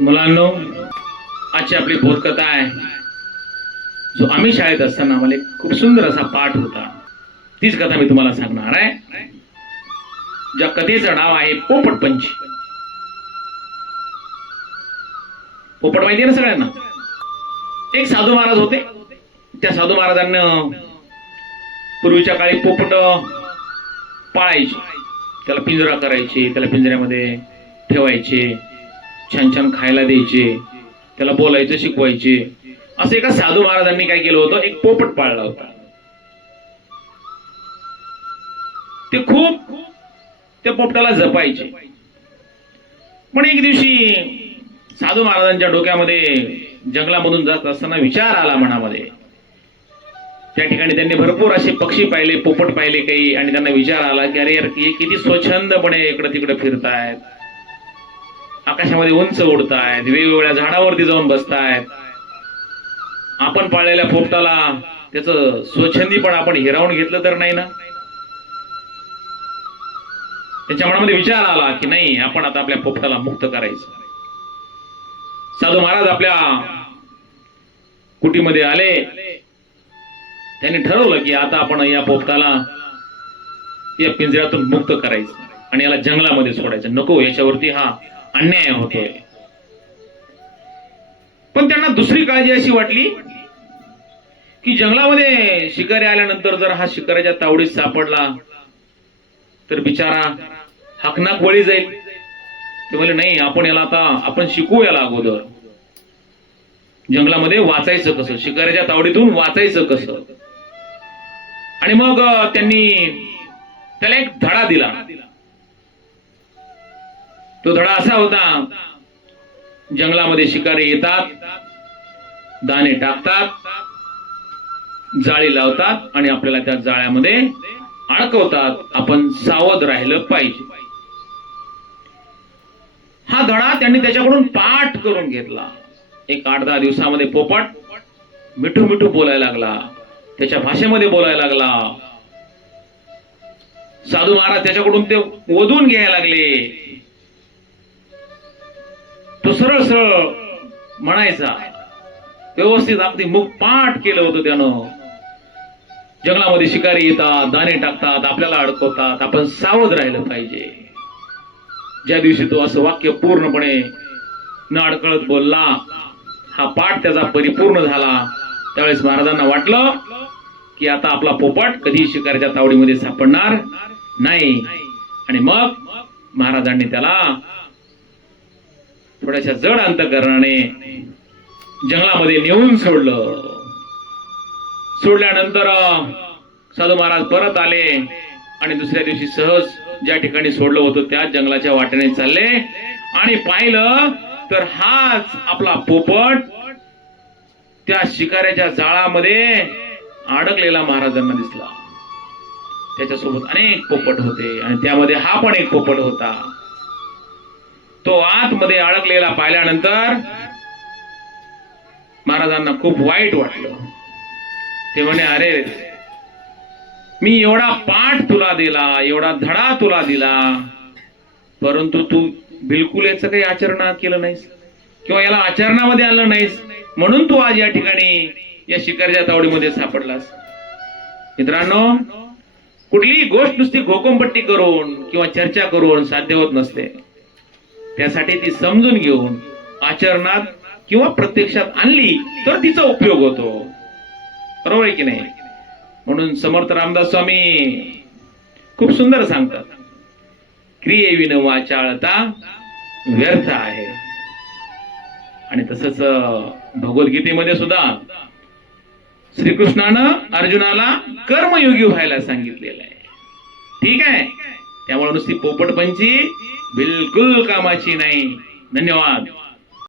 मुलांनो आजची आपली बोधकथा आहे. जो आम्ही शाळेत असताना आम्हाला एक खूप सुंदर असा पाठ होता. तीच कथा मी तुम्हाला सांगणार आहे. ज्या कथेचं नाव आहे पोपटपंची पोपट माहिती ना सगळ्यांना? एक साधू महाराज होते. त्या साधू महाराजांना पूर्वीच्या काळी पोपट पाळायचे. त्याला पिंजरा करायचे त्याला पिंजऱ्यामध्ये ठेवायचे. छान छान खायला द्यायचे त्याला बोलायचं शिकवायचे. असं एका साधू महाराजांनी काय केलं होतं? एक पोपट पाळला होता. ते खूप त्या पोपटाला जपायचे. पण एक दिवशी साधू महाराजांच्या डोक्यामध्ये जंगलामधून जात असताना विचार आला मनामध्ये. त्या ठिकाणी त्यांनी भरपूर असे पक्षी पाहिले पोपट पाहिले काही आणि त्यांना विचार आला की अरे यार किती स्वच्छंदपणे इकडे तिकडे फिरतायत. आकाशामध्ये उंच उडतायत वेगवेगळ्या झाडावरती जाऊन बसतायत. आपण पाळलेल्या पोपटाला त्याचं स्वच्छंदी पण आपण हिरावून घेतलं तर नाही ना? त्यांच्या मनामध्ये विचार आला की नाही आपण आता आपल्या पोपटाला मुक्त करायचं. साधू महाराज आपल्या कुटीमध्ये आले. त्यांनी ठरवलं की आता आपण या पोपटाला या पिंजऱ्यातून मुक्त करायचं आणि याला जंगलामध्ये सोडायचं. नको याच्यावरती हा अन्याय होतोय. पण त्यांना दुसरी काळजी अशी वाटली की जंगलामध्ये शिकारी आल्यानंतर जर हा शिकाऱ्याच्या तावडीत सापडला तर बिचारा हकनाक बळी जाईल. ते म्हणले नाही आपण याला आता आपण शिकू याला अगोदर. जंगलामध्ये वाचायचं कसं? शिकाऱ्याच्या तावडीतून वाचायचं कसं? आणि मग त्यांनी त्याला एक धडा दिला. तो धडा असा होता जंगलामध्ये शिकारी येतात दाणे टाकतात जाळी लावतात आणि आपल्याला त्या जाळ्यामध्ये अडकवतात. आपण सावध राहिलं पाहिजे. हा धडा त्यांनी त्याच्याकडून पाठ करून घेतला. एक आठ दहा दिवसामध्ये पोपट मिठू मिठू बोलायला लागला. त्याच्या भाषेमध्ये बोलायला लागला. साधू महाराज त्याच्याकडून ते ओधून घ्यायला लागले. सरळ सरळ म्हणायचा. व्यवस्थित अगदी मुख पाठ केलं होतं त्यानं. जंगलामध्ये शिकारी येतात दाणे टाकतात आपल्याला अडकवतात आपण सावध राहिलं पाहिजे. ज्या दिवशी तो असं वाक्य पूर्णपणे न अडकळत बोलला हा पाठ त्याचा परिपूर्ण झाला. त्यावेळेस महाराजांना वाटलं की आता आपला पोपट कधी शिकारीच्या तावडीमध्ये सापडणार नाही. आणि मग महाराजांनी त्याला थोड्याशा जड अंतकरणाने जंगलामध्ये नेऊन सोडलं. सोडल्यानंतर साधू महाराज परत आले आणि दुसऱ्या दिवशी सहज ज्या ठिकाणी सोडलं होतं त्या जंगलाच्या वाटेने चालले आणि पाहिलं तर हाच आपला पोपट त्या शिकाऱ्याच्या जाळामध्ये अडकलेला महाराजांना दिसला. त्याच्यासोबत अनेक पोपट होते आणि त्यामध्ये हा पण एक पोपट होता. तो आतमध्ये अडकलेला पाहिल्यानंतर महाराजांना खूप वाईट वाटलं. ते म्हणे अरे मी एवढा पाठ तुला दिला एवढा धडा तुला दिला परंतु तू बिलकुल याचं काही आचरण केलं नाहीस किंवा याला आचरणामध्ये आलं नाहीस म्हणून तू आज या ठिकाणी या शिकारच्या तावडीमध्ये सापडलास. मित्रांनो कुठलीही गोष्ट नुसती घोकमपट्टी करून किंवा चर्चा करून साध्य होत नसते. त्यासाठी ती समजून घेऊन आचरणात किंवा प्रत्यक्षात आणली तर तिचा उपयोग होतो. बरोबर आहे की नाही? म्हणून समर्थ रामदास स्वामी खूप सुंदर सांगतात. क्रियेविन वाचाळता व्यर्थ आहे. आणि तसंच भगवद्गीतेमध्ये सुद्धा श्रीकृष्णानं अर्जुनाला कर्मयोगी व्हायला सांगितलेलं आहे. ठीक आहे? त्यामुळे नुसती पोपटपंची बिलकुल कामाची नाही. धन्यवाद.